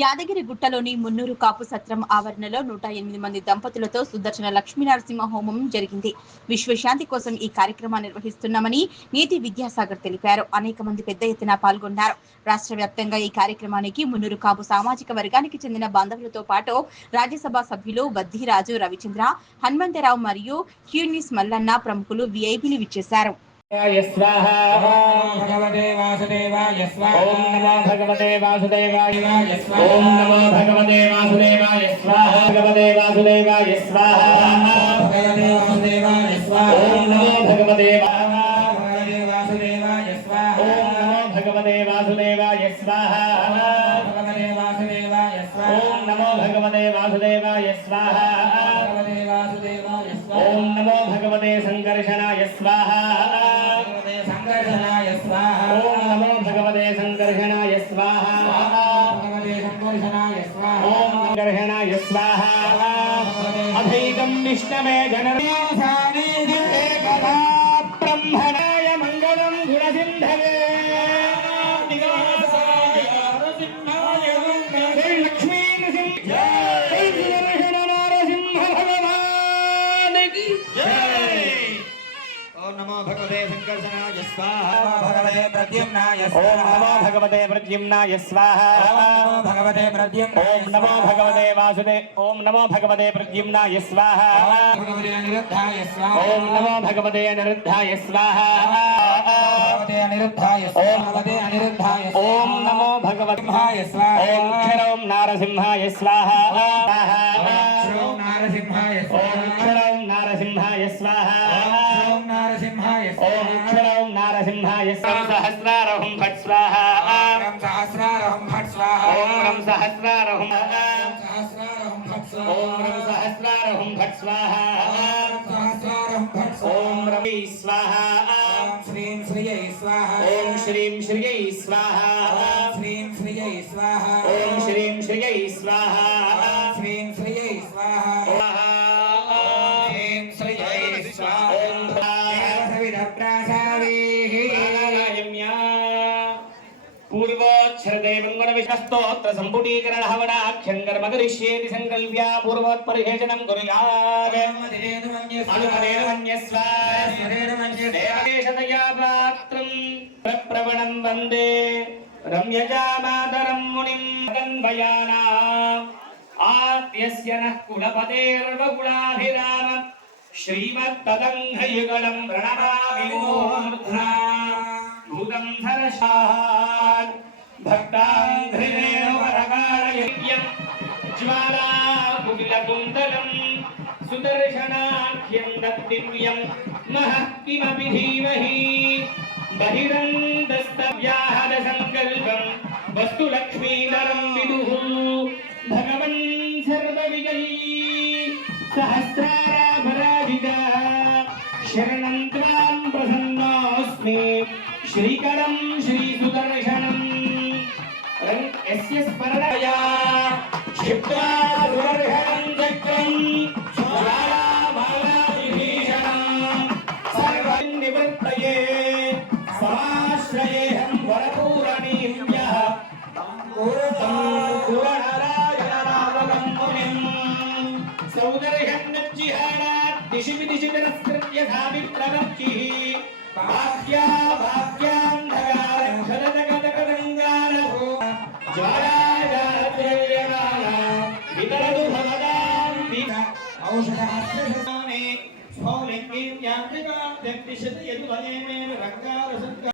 యాదగిరి గుట్టలోని మున్నూరు కాపు సత్రం ఆవరణలో 108 మంది దంపతులతో సుదర్శన లక్ష్మీనరసింహ హోమం జరిగింది. విశ్వశాంతి కోసం ఈ కార్యక్రమాన్ని నిర్వహిస్తున్నామని నీతి విద్యాసాగర్ తెలిపారు. అనేక మంది పెద్ద ఎత్తున పాల్గొన్నారు. రాష్ట్ర వ్యాప్తంగా ఈ కార్యక్రమానికి మున్నూరు కాపు సామాజిక వర్గానికి చెందిన బాంధవులతో పాటు రాజ్యసభ సభ్యులు బద్దిరాజు రవిచంద్ర, హనుమంతరావు మరియు క్యూనిస్ మల్లన్న ప్రముఖులు విఐపీలు విచ్చేశారు. स्वाहा भगवते वासुदेवाय स्वाहा ओम नमो भगवते वासुदेवाय स्वाहा ओम नमो भगवते वासुदेवाय स्वाहा भगवते वासुदेवाय स्वाहा भगवते वासुदेवाय स्वाहा ओम नमो भगवते वासुदेवाय स्वाहा ओम नमो भगवते वासुदेवाय स्वाहा भगवते वासुदेवाय स्वाहा ओम नमो भगवते वासुदेवाय स्वाहा भगवते वासुदेवाय स्वाहा ओम नमो भगवते संकर्षणाय स्वाहा संकर्षणाय स्वाहा ओम नमो भगवते संकर्षणाय स्वाहा भगवते संकर्षणाय स्वाहा ओम संकर्षणाय स्वाहा अभैकं विष्णवे जनरसाने एकदा ब्रह्मणाय मंगलं गुणसिंधवे निवासाय नरसिंहाय मंगले लक्ष्मी नृसिंह जय सुदर्शन नरसिंह भगवान की जय ओम नमो भगवते संकर्षणाय स्वाहा भगवते प्रद्युम्नाय स्वाहा ओम नमो भगवते प्रद्युम्नाय स्वाहा ओम भगवते प्रद्युम्नाय ओम नमो भगवते वासुदेव ओम नमो भगवते प्रद्युम्नाय स्वाहा भगवते अनिरुद्धाय स्वाहा ओम नमो भगवते अनिरुद्धाय स्वाहा भगवते अनिरुद्धाय ओम भगवते अनिरुद्धाय ओम नमो भगवते महाय स्वाहा ओम क्षरं नारसिंहाय स्वाहा क्षरं नारसिंहाय ओम क्षरं नारसिंहाय स्वाहा ओम क्षरं नारसिंहाय सहस्रारहं फट् स्वाहा ओम सहस्रारहं फट् स्वाहा ओम सहस्रारहं फट् स्वाहा ओम सहस्रारहं फट् स्वाहा सहस्रारहं फट् ओम रवि स्वाहा ओम श्रीं श्रियै स्वाहा ओम श्रीं श्रियै स्वाहा श्रीं श्रियै स्वाहा ओम श्रीं श्रियै स्वाहा श्रीं श्रियै स्वाहा श्रीं श्रियै स्वाहा पूर्वोच्छ्रदेवंगुणविशस्तोत्र सम्पुटीकरण हवनाख्यङ्गर मगरिष्येति संकल्प्य पूर्वोत्परिहेषणं कुर्यात् अनुमतेन मन्यस्व देवदेशतया पात्रं प्रप्रवणं वन्दे रम्यजामातरं मुनिं गन्वयानाम् आद्यस्य नः कुलपतेर्वकुलाभिराम श्रीमत्तदङ्घयुगलं प्रणमामि मूर्ध्ना भूतं धरशात् भक्ताङ्घ्रिरेणुवरगाळयज्ञं ज्वालाकुटिलकुण्डलं सुदर्शनाख्यं दत्तिव्यं महः किमपि धीमहि बहिरन्तस्तव्याहदसङ्कल्पं वस्तुलक्ष्मीधरं विदुः भगवन् सर्वविजयी सहस्राराभराजिता शरणं त्वां प्रसन्नोऽस्मि श्रीकरं श्रीसुदर्शनम् यस्य स्मरणया क्षिप्त्वा सुदर्शनं चक्रं ज्वालामालाविभीषणं सर्वनिवृत्तये समाश्रयेऽहं वरपूरणीम्यः पूर्णराजरावकं मुनिं सौदर्शन्नज्जिहानात् दिशि विदिशि नमस्कृत्य धाविप्रवर्तिः भाग्या भाग्यान्धकारक्षरजगदकदङ्गालभो ज्वालाजालद्रव्यमाला वितरतु भवदां औषधास्त्रशताने स्फौलिङ्गीं यान्त्रिकां जगदिशति यदुवनेन रङ्गारसङ्गा